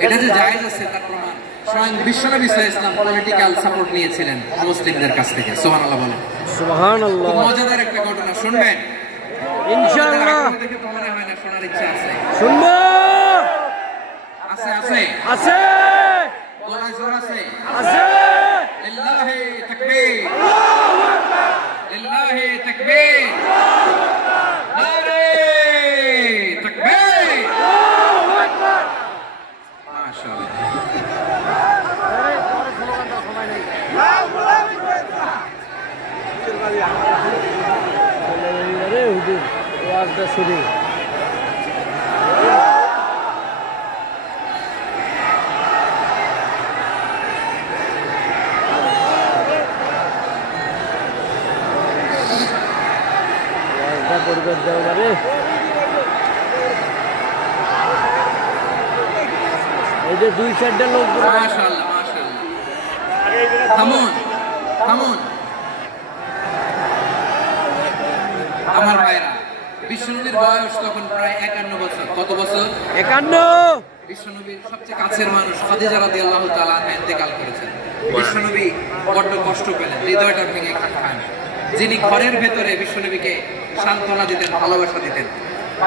এটা যে জায়েজ আছে তার প্রমাণ স্বয়ং বিশ্বনবী সাল্লাল্লাহু আলাইহি ওয়াসাল্লাম পলিটিক্যাল সাপোর্ট নিয়েছিলেন মুসলিমদের কাছ থেকে। সুবহানাল্লাহ বলেন। সুবহানাল্লাহ। মজাদার একটা ঘটনা শুনবেন ইনশাআল্লাহ। দেখে তো মনে হয় না শোনার ইচ্ছা আছে। শুনবো। আছে আছে আছে গলায় জোর আছে আছে। লিল্লাহি তাকবীর, আল্লাহু আকবার, লিল্লাহি তাকবীর, নারে তাকবীর, আল্লাহু আকবার। মাশাআল্লাহ। আরে হুজুর ওয়াজটা শুরু। এই যে 2-4টা লোক। মাশাআল্লাহ মাশাআল্লাহ। থামুন থামুন আমার ভাইরা। বিশ্বনবীর বয়স তখন প্রায় 51 বছর। কত বছর? 51। বিশ্বনবীর সবচেয়ে কাছের মানুষ খাদিজা রাদিয়াল্লাহু তাআলা আনহা ইন্তেকাল করেছেন। বিশ্বনবী বড্ড কষ্ট পেলেন, হৃদয়টা ভেঙে খান। যিনি ঘরের ভেতরে বিশ্বনবীকে সান্ত্বনা দিতেন, ভালোবাসা দিতেন,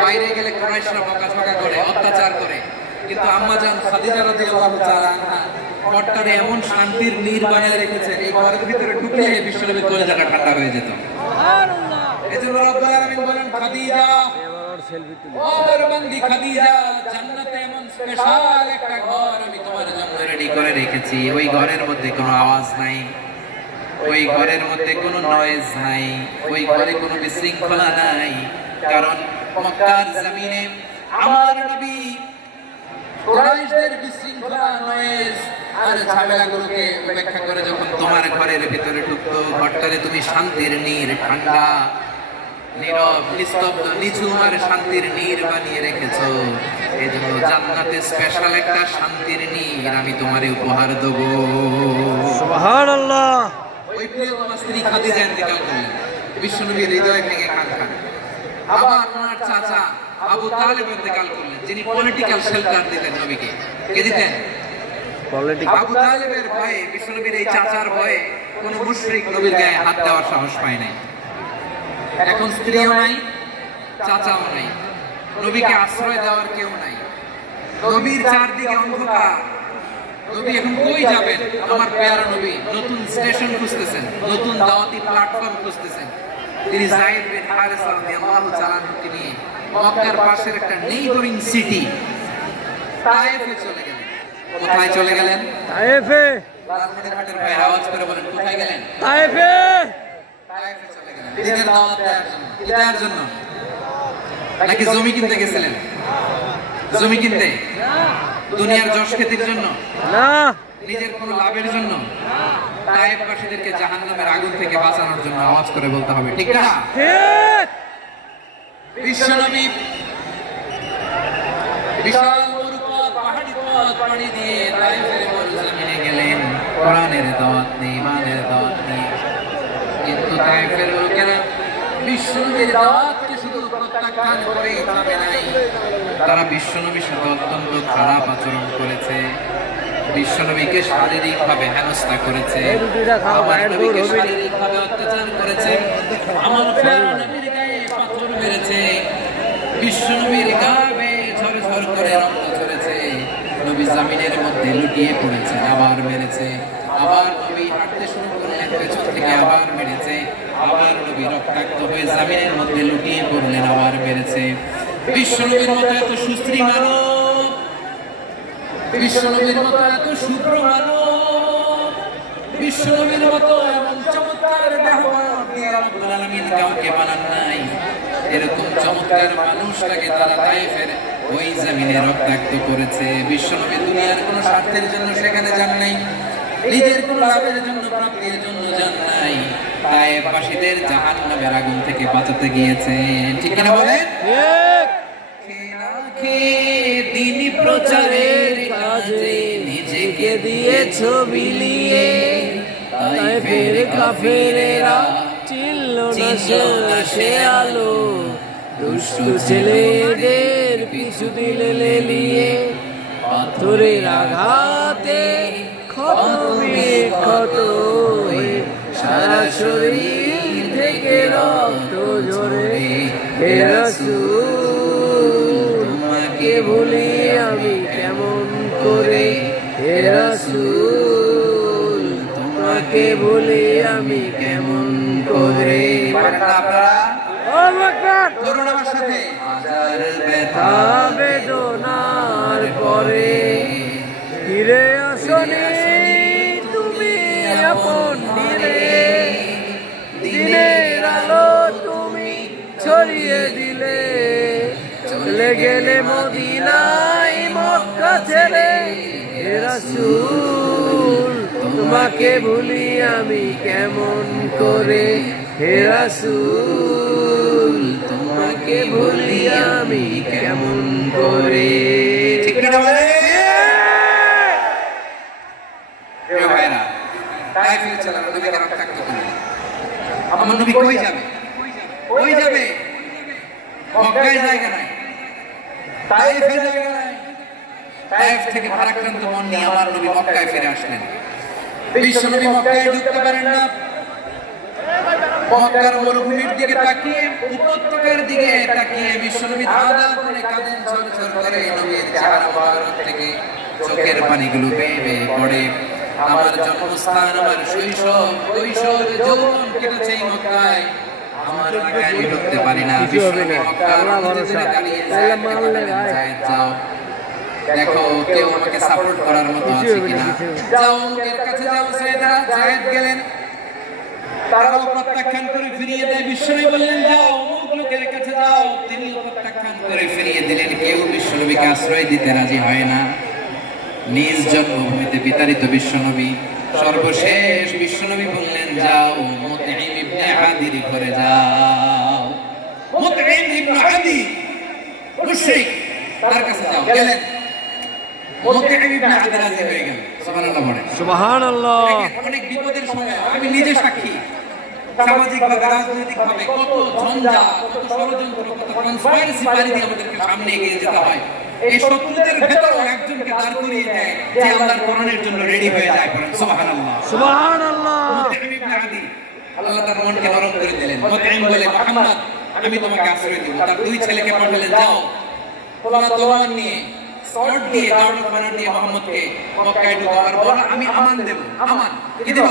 বাইরে গেলে কুরাইশরা বকাঝকা করে, অত্যাচার করে, কিন্তু আম্মা জান খাদিজা রাদিয়াল্লাহু তাআলা আনহা ঘরটারে এমন শান্তির নীড় বানিয়ে রেখেছেন, এই ঘরের ভিতরে ঢুকলে বিশ্বনবীর কলিজাটা ঠান্ডা হয়ে যেত। সুবহানাল্লাহ। এজন্য রব্বুল আলামিন বলেন, খাদিজা, ও বরবন্দি খাদিজা, জান্নাতে এমন স্পেশাল একটা ঘর আমি তোমার জন্য রেডি করে রেখেছি। ওই ঘরের মধ্যে কোনো আওয়াজ নাই, ওই ঘরের মধ্যে কোনো নয়েজ নাই, ওই ঘরে কোনো বিশৃঙ্খলা নাই। কারণ মক্কার জমিনে আমার নবী কুরাইশদের বিশৃঙ্খলা, নয়েজ আর ঝামেলাগুলোকে উপেক্ষা করে যখন তোমার ঘরের ভিতরে ঢুকতো, ঘরটারে তুমি শান্তির নীড়, ঠান্ডা, নীরব, নিস্তব্ধ, নিঝুম আর শান্তির নীড় বানিয়ে রেখেছো। এই জন্য জান্নাতে স্পেশাল একটা শান্তির নীড় আমি তোমারে উপহার দেব। সুবহানাল্লাহ। ওই প্রিয়তমা স্ত্রী খাদিজা ইন্তেকাল করলেন, বিশ্বনবীর হৃদয় ভেঙে খান। আবার ওনার চাচা আবু তালেব ইন্তেকাল করলেন, যিনি পলিটিক্যাল শেল্টার দিতেন নবীকে। কে দিতেন? আবু তালেবের ভয়ে, বিশ্বনবীর এই চাচার ভয়ে কোন মুশরিক নবীর গায়ে হাত দেওয়ার সাহস পায় নাই। এখন স্ত্রীও নাই, চাচাও নাই, নবীকে আশ্রয় দেওয়ার কেউ নাই। নবীর চারদিকে অন্ধকার। নবী এখন কই যাবেন? আমার পেয়ারা নবী নতুন স্টেশন খুঁজতেছেন, নতুন দাওয়াতি প্ল্যাটফর্ম খুঁজতেছেন। তিনি যায়েদ বিন হারেসা রাদিয়াল্লাহু তাআলা আনহুকে নিয়ে মক্কার পাশের একটা নেইবরিং সিটি তায়েফে চলে গেলেন। কোথায় চলে গেলেন? তায়েফে। লালমনিরহাটের ভাই আওয়াজ করে বলেন, কোথায় গেলেন? তায়েফে। তায়েফে চলে গেলেন। দিনের দাওয়াত দেওয়ার জন্য। কি দেওয়ার জন্য? নাকি জমি কিনতে গেছিলেন? জমি কিনতে? দুনিয়ার যশ খ্যাতির জন্য না, নিজের কোনো লাভের জন্য? তায়েফবাসীদেরকে জাহান্নামের আগুন থেকে বাঁচানোর জন্য। আওয়াজ করে বলতে হবে, ঠিক না? ঠিক। বিশ্বনবী বিশাল মরুপথ, পাহাড়ি পথ পাড়ি দিয়ে তায়েফের মরুজমিনে গেলেন। কোরআনের দাওয়াত নেই, ইমানের দাওয়াত নেই, কিন্তু তায়েফের লোকেরা বিশ্বনবীর দাওয়াতকে শুধু প্রত্যাখ্যান করেই থামে নাই, তারা বিশ্বনবীর সাথে অত্যন্ত খারাপ আচরণ করেছে। বিশ্বনবীকে শারীরিকভাবে হেনস্থা করেছে, আমার নবীকে শারীরিকভাবে অত্যাচার করেছে, আমার প্রিয় নবীর গায়ে পাথর মেরেছে, বিশ্বনবীর গায়ে ঝরঝর করে রক্ত ঝরেছে, নবী জমিনের মধ্যে লুটিয়ে পড়েছে, আবার মেরেছে, আবার নবী হাঁটতে শুরু করলেন, পেছন থেকে আবার মেরেছে, আবার নবী রক্তাক্ত হয়ে জমিনের মধ্যে লুটিয়ে পড়লেন, আবার মেরেছে। বিশ্বনবীর মতো এত সুস্ত্রী মানব, বিশ্বনবীর মতো এত শুভ্র মানব, বিশ্বনবীর মতো এমন চমৎকার ব্যবহার দিয়ে রব্বুল আলামিন কাউকে বানান নাই। এরকম চমৎকার মানুষটাকে তারা তায়েফের ওই জমিনে রক্তাক্ত করেছে। বিশ্বনবী দুনিয়ার কোনো স্বার্থের জন্য সেখানে যান নাই, নিজের কোনো লাভের জন্য, প্রাপ্তির জন্য যান নাই, তায়েফবাসীদের জাহান্নামের আগুন থেকে বাঁচাতে গিয়েছে। ঠিক কিনা বলেন? দিন প্রচারের কাজে নিজেকে দিয়েছো বিলিয়ে, তায়েফের কাফেরেরা চিনল না সে আলো, দুষ্টু ছেলেদের পিছু দিলে লেলিয়ে, পাথরের আঘাতে ক্ষত বিক্ষত হয়ে সারা শরীর থেকে রক্ত ঝরে। হে রাসূল তোমাকে ভুলি আমি কেমন করে, হে রাসূল তোমাকে ভুলি আমি কেমন করে। ধরুন আমার সাথে, হাজার ব্যথা বেদনার পরে ফিরে আসনি তুমি আপন দিলে, দিনের আলো তুমি ছড়িয়ে দিলে, চলে গেলে মদিনায় মক্কা ছেড়ে। হে রাসূল তোমাকে ভুলি আমি কেমন করে, হে রাসূল তোমাকে ভুলি আমি কেমন করে। ঠিক না বলে? প্রিয় ভাইরা, তাই ফিরেছিলাম নবীকে রক্ষাক্ত করে। আমার নবী কই যাবে? কই যাবে? মক্কায় জায়গা নাই, তায়েফে জায়গা নাই। তায়েফ থেকে ভারাক্রান্ত মন নিয়ে আমার নবী মক্কায় ফিরে আসলেন। বিশ্ব নবী মক্কায় ঢুকতে পারেন না। মক্কার মরুভূমির দিকে তাকিয়ে, উপত্যকার দিকে তাকিয়ে বিশ্বনবী দাদা করে কাঁদেন, ঝরঝর করে নবীর চেহারা মুবারক থেকে চোখের পানিগুলো বেয়ে বেয়ে পড়ে। আমার জন্মস্থান, আমার শৈশব, কৈশোর, যৌবন কেটেছে এই মক্কায়, আমার এলাকায় আমি ঢুকতে পারি না। বিশ্বনবী মক্কার মধ্যে দাঁড়িয়ে যাও, দেখো কেউ আমাকে সাপোর্ট করার মতো আছে কিনা। যাও এর কাছে যাও, সাইয়েদনা যায়েদ গেলেন, তারাও প্রত্যাখ্যান করে ফিরিয়ে দেয়। বিশ্বনবী বললেন যাও অমুক লোকের কাছে যাও, তিনি প্রত্যাখ্যান করে ফিরিয়ে দিলেন। কেউ বিশ্বনবীকে আশ্রয় দিতে রাজি হয় না। নিজ জন্মভূমিতে বিতাড়িত বিশ্বনবী, সর্বশেষ বিশ্বনবী বললেন যাও মুতঈম ইবনে আদির ঘরে যাও। মুতঈম ইবনে আদি মুশরিক, তার কাছে যাও। গেলেন, মুতঈম ইবনে আদি রাজি হয়ে গেল। সুবহানাল্লাহ বলে। সুবহানাল্লাহ। অনেক বিপদের সময় আমি নিজে সাক্ষী, সামাজিকভাবে, রাজনৈতিকভাবে কত ঝঞ্ঝা, কত ষড়যন্ত্র, কত কনস্পাইরেসি পারি দিয়ে আমাদেরকে সামনে এগিয়ে যেতে হয়। এই শত্রুদের ভেতরেও একজনকে দাঁড় করিয়ে দেয় যে আল্লাহর কোরআনের জন্য রেডি হয়ে যায়। বলেন সুবহানাল্লাহ। সুবহানাল্লাহ। মুতঈম ইবনে আদি, আল্লাহ তার মনকে নরম করে দিলেন। মুতঈম বলে, মুহাম্মদ আমি তোমাকে আশ্রয় দেব। তার দুই ছেলেকে পাঠালেন, যাও খোলা তলোয়ার নিয়ে, সর্ট দিয়ে, গার্ড অফ অনার দিয়ে মুহাম্মদকে মক্কায় ঢুকাবার বলো, আমি আমান দেব। আমান কি দেব?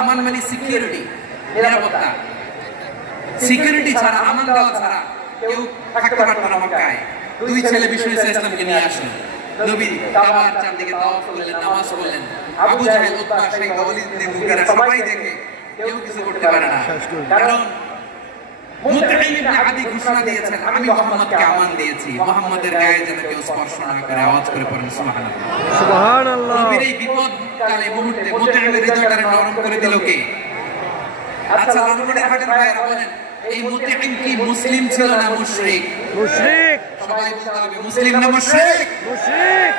আমান মানে সিকিউরিটি, নিরাপত্তা। সিকিউরিটি ছাড়া, আমান দেওয়া ছাড়া কেউ থাকতে পারতো না মক্কায়। দুই ছেলে বিষ্ণু ইসলামকে নিয়ে আসেন। নবী কাবার চারদিকে তাওয়াফ করলেন, নামাজ পড়লেন। আবু জাহেল, উতবা, শাইবা, ওয়ালিদ ইবনে মুগীরা সবাই দেখে কেউ কিছু করতে পারে না, কারণ মুতঈম ইবনে আদি ঘোষণা দিয়েছেন আমি মুহাম্মদকে আমান দিয়েছি, মুহাম্মদের গায়ে যেন কেউ স্পর্শ না করে। আওয়াজ করে পড়েন সুবহানাল্লাহ। সুবহানাল্লাহ। নবীর এই বিপদকালে মুহূর্তে মুতঈমের হৃদয়টাকে নরম করে দিল কে? আচ্ছা লন্ডনের হাটের ভাইরা বলেন, এই মুতঈম কি মুসলিম ছিল না মুশরিক? মুশরিক। সবাই বলতে হবে মুসলিম না মুশরিক? মুশরিক।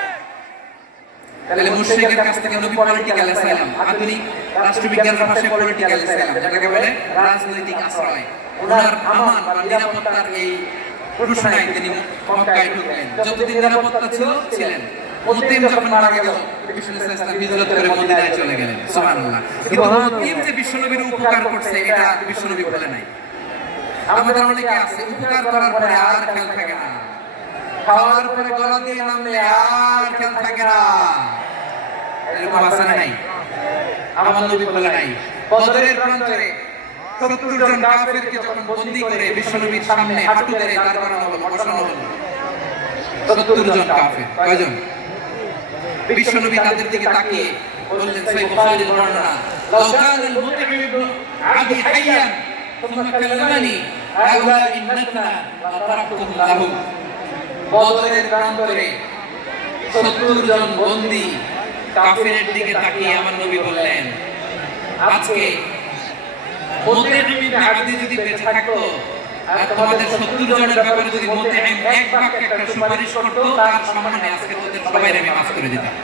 তাহলে মুশরিকের কাছ থেকে নবী পলিটিক্যাল অ্যাসাইলাম, আধুনিক রাষ্ট্রবিজ্ঞানের ভাষায় পলিটিক্যাল অ্যাসাইলাম, যেটাকে বলে রাজনৈতিক আশ্রয়, ওনার আমান বা নিরাপত্তার এই ঘোষণায় তিনি মক্কায় ঢুকলেন। যতদিন নিরাপত্তা ছিল ছিলেন। মুতঈম যখন মারা গেল, বিষ্ণু ইসলাম হিজরত করে মদিনায় চলে গেলেন। সুবহানাল্লাহ। কিন্তু মুতঈম যে বিশ্বনবীর উপকার করছে এটা বিশ্বনবী বলে নাই। আমাদের অনেকে আছে উপকার করার পরে আর খেয়াল থাকে না, খাওয়ার পরে গলা দিয়ে নামলে আর খেয়াল থাকে না, এরকম আছে নাই? আমার নবী বলে নাই। বদরের প্রান্তরে 70 জন কাফেরকে যখন বন্দী করে বিশ্বনবীর সামনে হাঁটু ধরে দাঁড় করানো হলো, বসানো হলো, 70 জন কাফের, কয়জন? বিশ্বনবী তাদের দিকে তাকিয়ে বললেন, সহিহ বুখারীর বর্ণনা, লাউ কানাল মুতঈম ইবনে আদি হাইয়ান সুম্মা কাল্লামানি হাউলাই নাতনা লা তারাকতুম লাহু। বদরের প্রান্তরে 70 জন বন্দী কাফেরের দিকে তাকিয়ে আমার নবী বললেন, আজকে মুতঈম ইবনে আদি যদি বেঁচে থাকতো আর তোমাদের 70 জনের ব্যাপারে যদি মুতঈম এক বাক্যে একটা সুপারিশ করতো, তার সম্মানে আজকে তোদের সবাইকে আমি মাফ করে দিতাম।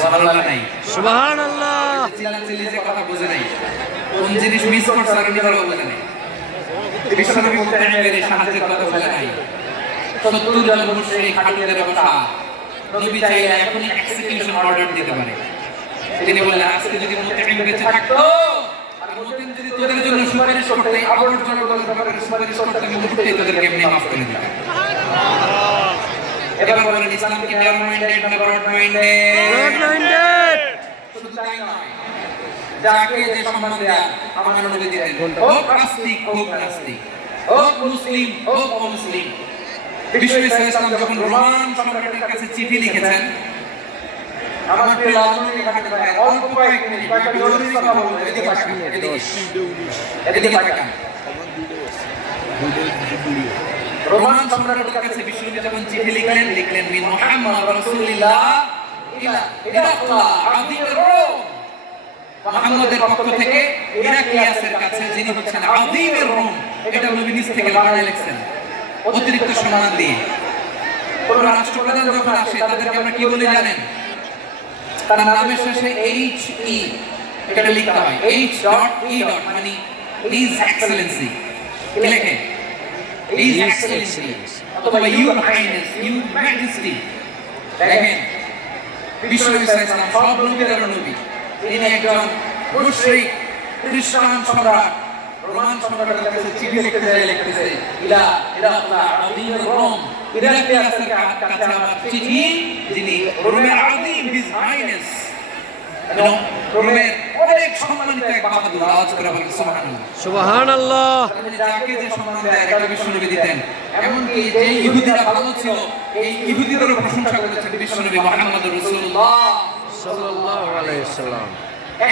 সুবহানাল্লাহ নাই? সুবহানাল্লাহ। চিল্লাচিল্লি যে কথা বুঝে নাই। কোন জিনিস মিস করছে আর নিজেরাও বলে নাই। বিশ্বনবী মুতাহিমের সাহায্যের কথা বলে নাই। 70 জন মুশরিক হাঁটুতে বসা, নবী চাইলে এখনই এক্সিকিউশন অর্ডার দিতে পারে। তিনি বললেন আজকে যদি মুতাহিম বেঁচে থাকতো আর মুতাহিম যদি তোদের জন্য সুপারিশ করতে, আমার জন্য তোদের সুপারিশ করতে, আমি মুহূর্তে তোদেরকে এমনি মাফ করে দিতাম। এবার বলেন ইসলাম কি ন্যারো মাইন্ডেড না ব্রড মাইন্ডেড? Broad minded. শুধু তাই নয়, যাকে যে সম্মান দেয়া আমার নবী দিতেন, হোক আস্তিক হোক নাস্তিক, হোক মুসলিম হোক অমুসলিম। বিশ্ব ইসলাম যখন রোমান সম্রাটের কাছে চিঠি লিখেছেন, আমার প্রিয় লালমনি ঘাটে ভাই অল্প কয়েক মিনিট কয়েকটা জরুরি কথা বলবো। এদিকে তাকান। রোমান সম্রাটের কাছে বিশ্বনবী যখন চিঠি লিখলেন মিন মুহাম্মদ রাসূলুল্লাহ ইলা হিরাকলা আযীমের রোম, মুহাম্মদের পক্ষ থেকে হিরাক্লিয়াসের কাছে যিনি হচ্ছেন আযীমের রোম, এটা নবী নিজ থেকে বানায় লিখছেন অতিরিক্ত সম্মান দিয়ে। কোন রাষ্ট্রপ্রধান যখন আসে তাদেরকে আমরা কি বলি জানেন? তার নামের শেষে HE এটা লিখতে হয়, H.E. মানে হিজ এক্সেলেন্সি। কি লেখে? হিজ এক্সেলেন্সি অথবা ইউর হাইনেস, ইউর ম্যাজেস্টি। দেখেন বিশ্বনবী সাল্লাল্লাহু আলাইহি ওয়াসাল্লাম সব নবীদের নবী, তিনি একজন মুশরিক খ্রিস্টান সম্রাট রোমান সম্রাটের কাছে চিঠি লিখতেছে ইলা হিরাকলা আযীমের রোম, হিরাক্লিয়াসের কাছে আমার চিঠি, যিনি রোমের আযীম, হিজ হাইনেস, রোমের অনেক সম্মানিত এক বাহাদুর। আওয়াজ করে বলেন সুবহানাল্লাহ। সুবহানাল্লাহ। যাকে যে সম্মান দেয় এটা বিশ্বনবী দিতেন। এমনকি যে ইহুদিরা ভালো ছিল, এই ইহুদিদেরও প্রশংসা করেছেন বিশ্বনবী মুহাম্মদুর রাসূলুল্লাহ সাল্লাল্লাহু আলাইহি ওয়াসাল্লাম।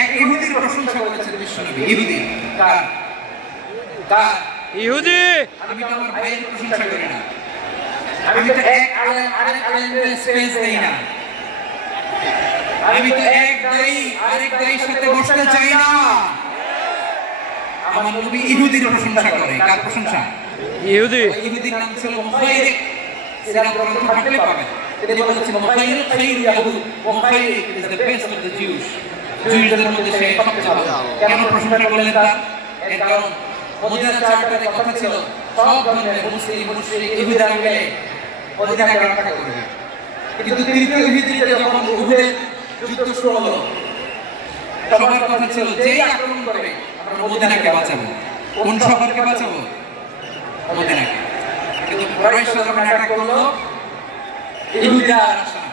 এক ইহুদির প্রশংসা করেছেন বিশ্বনবী। ইহুদি কার? ইহুদি। আমি তো আমার ভাইয়ের প্রশংসা করি না, আমি তো এক আলেম আরেক আলেমের স্পেস দেই না, আমি তো এক দায়ী আরেক দায়ীর সাথে বসতে চাই না। আমার নবী ইহুদির প্রশংসা করে। কার প্রশংসা? ইহুদি। ইহুদির নাম ছিল মুখাইরিক। সিরাত গ্রন্থ থাকলে পাবেন। তিনি বলেছেন মুখাইরিক খাইরু ইয়াহুদ, Mukhairiq is the best of the Jews. জিউসদের মধ্যে সে সবচেয়ে ভালো। কেন প্রশংসা করলেন তার? এর কারণ মদিনা চার্টারে কথা ছিল সব ধর্মের মুসলিম মুশরিক ইহুদিরা মিলে মদিনাকে রক্ষা করবে। কিন্তু তৃতীয় হিজরিতে যখন উহুদের যুদ্ধ শুরু হলো, সবার কথা ছিল যেই আক্রমণ করবে আমরা মদিনাকে বাঁচাবো। কোন শহরকে বাঁচাবো? মদিনাকে। কিন্তু কুরাইশরা যখন অ্যাটাক করলো, ইহুদিরা আর আসে না,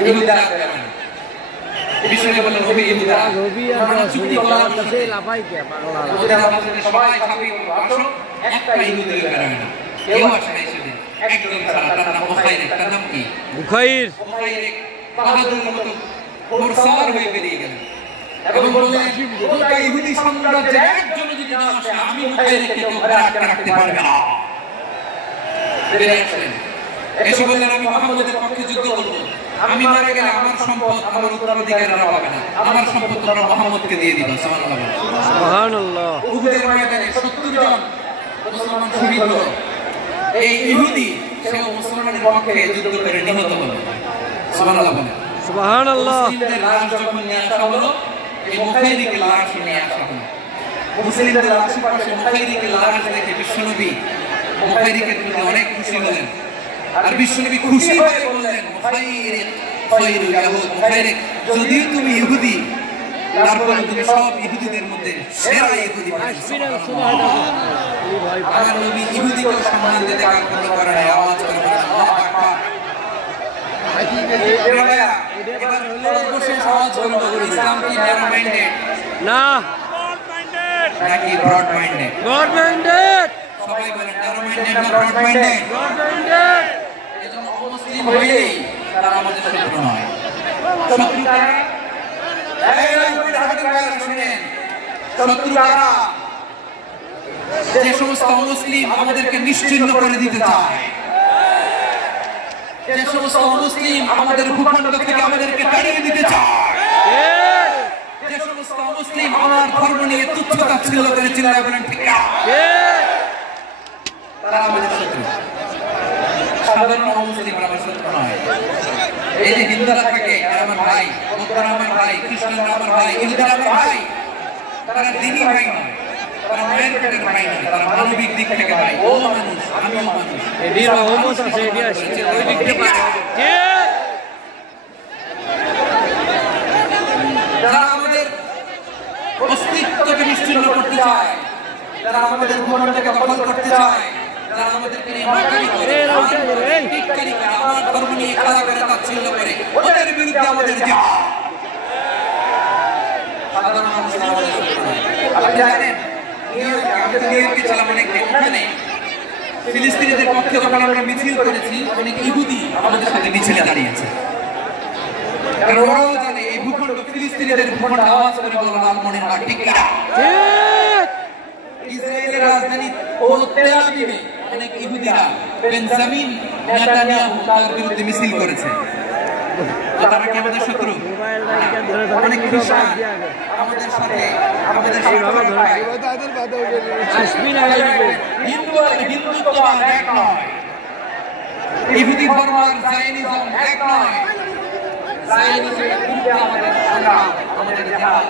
ইহুদিরা আর বের হয় না। বিশ্বনবী বললেন নবী ইহুদিরা আমরা চুক্তি করলাম কাছে লাফাই কে পাগলা ইহুদিরা বললেন সবাই ছাপিয়ে আসো, একটা ইহুদি বের হয় না, কেউ আসে না। সেদিন একজন ছাড়া, তার নাম মুখাইরিক। তার নাম কি? মুখাইর। বাহাদুরের মতো ফোরসার হয়ে বেরিয়ে গেলেন এবং বললেন গোটা ইহুদি সাম্রাজ্যে একজন যদি না আসে আমি মুখাইরিককে কেউ ঘরে আটকে রাখতে পারবে না। বেরিয়ে আসলেন, এসে বললেন আমি মুহাম্মদের পক্ষে যুদ্ধ করব, আমি মারা গেলে আমার সম্পদ আমার উত্তরাধিকারীরা পাবে না, আমার সম্পদ তোমরা মুহাম্মদকে দিয়ে দিবা। সুবহানাল্লাহ। সুবহানাল্লাহ। উহুদের ময়দানে 70 জন মুসলমান শহীদ হলো। এই ইহুদি সেও মুসলমানদের পক্ষে যুদ্ধ করে নিহত হলো। সুবহানাল্লাহ। সুবহানাল্লাহ। মুসলিমদের লাশ যখন নিয়ে আসা হলো, এই মুখাইরিকের লাশ নিয়ে আসা হলো। মুসলিমদের লাশের পাশে মুখাইরিকের লাশ দেখে বিশ্বনবী মুখাইরিকের প্রতি অনেক খুশি হলেন। আর বিশ্বনবী খুশি হয়ে বললেন মুখাইরিক খায়রু ইয়াহুদ, মুখাইরিক যদিও তুমি ইহুদি তারপরে তুমি সব ইহুদিদের মধ্যে সেরা ইহুদি। আমার নবী ইহুদিকে সম্মান দিতে কার কোনো করে না। আওয়াজ করে বলেন আল্লাহু আকবার। এবার সর্বশেষ আওয়াজ করব, ইসলাম কি ন্যারো মাইন্ডেড? না, ব্রড মাইন্ডেড। নাকি ব্রড মাইন্ডেড? Broad minded. সবাই বলেন ন্যারো মাইন্ডেড না ব্রড মাইন্ডেড? Broad minded. এজন্য অমুসলিম হইলেই তারা আমাদের শত্রু নয়। শত্রু কারা? শত্রু কারা? যে সমস্ত অমুসলিম আমাদেরকে নিশ্চিহ্ন করে দিতে চায়, যে সমস্ত অমুসলিম আমাদের ভূখণ্ড থেকে আমাদেরকে তাড়িয়ে দিতে চায়, যে সমস্ত অমুসলিম আমার ধর্ম নিয়ে তুচ্ছ তাচ্ছিল্য করে চিল্লায় বলেন ঠিক না, তারা আমাদের শত্রু। সাধারণ অমুসলিমরা আমার শত্রু নয়। এই যে হিন্দুরা থাকে আমার ভাই, বৌদ্ধরা আমার ভাই, খ্রিস্টানরা আমার ভাই, ইহুদিরা আমার ভাই, তারা দিনই ভাই নয়, তারা মায়ের পেটের ভাই নয়, তারা মানবিক দিক থেকে ভাই। ও মানুষ, আমিও মানুষ। এডি রহমত আছে, এডি আসছে ওই দিক থেকে যারা আমাদের অস্তিত্বকে নিশ্চিহ্ন করতে চায়, যারা আমাদের জীবনটাকে দখল করতে চায়, যারা আমাদেরকে নিয়ে মাকারি করে, টিটকারি করে, আমার ধর্ম নিয়ে খেলা করে, তাচ্ছিল্য করে, ওদের বিরুদ্ধে আমাদের জিহাদ। সাধারণ মানুষ আমাদের শত্রু নয়। আপনি জানেন, আমি তো নিউইয়র্কে ছিলাম অনেকদিন, ওখানে ফিলিস্তিনিদের পক্ষে যখন আমরা মিছিল করেছি, অনেক ইহুদি আমাদের সাথে মিছিলে দাঁড়িয়েছে। কারণ ওরাও জানে এই ভূখণ্ড ফিলিস্তিনিদের ভূখণ্ড, আওয়াজ করে বলো লালমনির মাঠ, ঠিক কিনা? ইসরায়েলের রাজধানী তেল আবিবে অনেক ইহুদিরা বেঞ্জামিন নেতানিয়াহু তার বিরুদ্ধে মিছিল করেছে। তারা কি আমাদের শত্রু? অনেক খ্রিস্টান আমাদের সাথে হিন্দুত্ববাদ এক নয়, ইহুদি ধর্ম আর জায়নিজম এক নয়। জায়নিজমের বিরুদ্ধে আমাদের সংগ্রাম, আমাদের জিহাদ।